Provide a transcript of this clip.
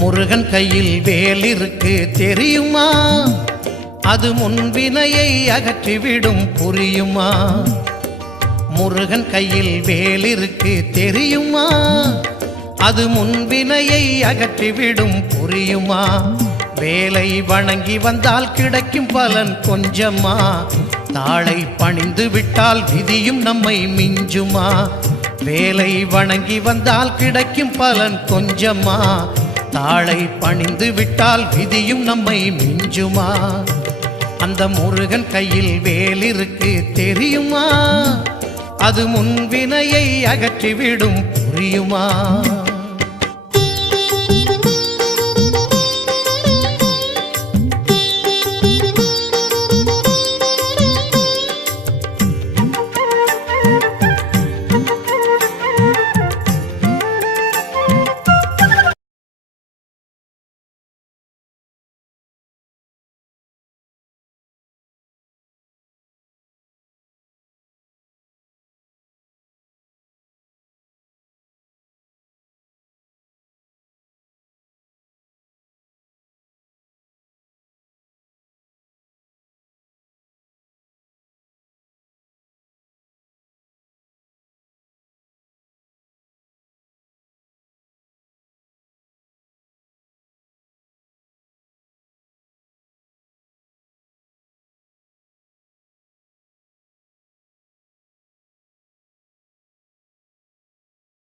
முருகன் கையில் வேல் இருக்கு தெரியுமா? அது முன்வினையை அகற்றிவிடும் புரியுமா? முருகன் கையில் வேல் இருக்கு தெரியுமா? அது முன்வினையை அகற்றிவிடும் புரியுமா? வேலை வணங்கி வந்தால் கிடைக்கும் பலன் கொஞ்சமா? தாளை பணிந்து விட்டால் விதியும் நம்மை மிஞ்சுமா? வேலை வணங்கி வந்தால் கிடைக்கும் பலன் கொஞ்சமா? தாளை பணிந்து விட்டால் விதியும் நம்மை மிஞ்சுமா? அந்த முருகன் கையில் வேல் இருக்கு தெரியுமா? அது முன்வினையை அகற்றிவிடும் புரியுமா?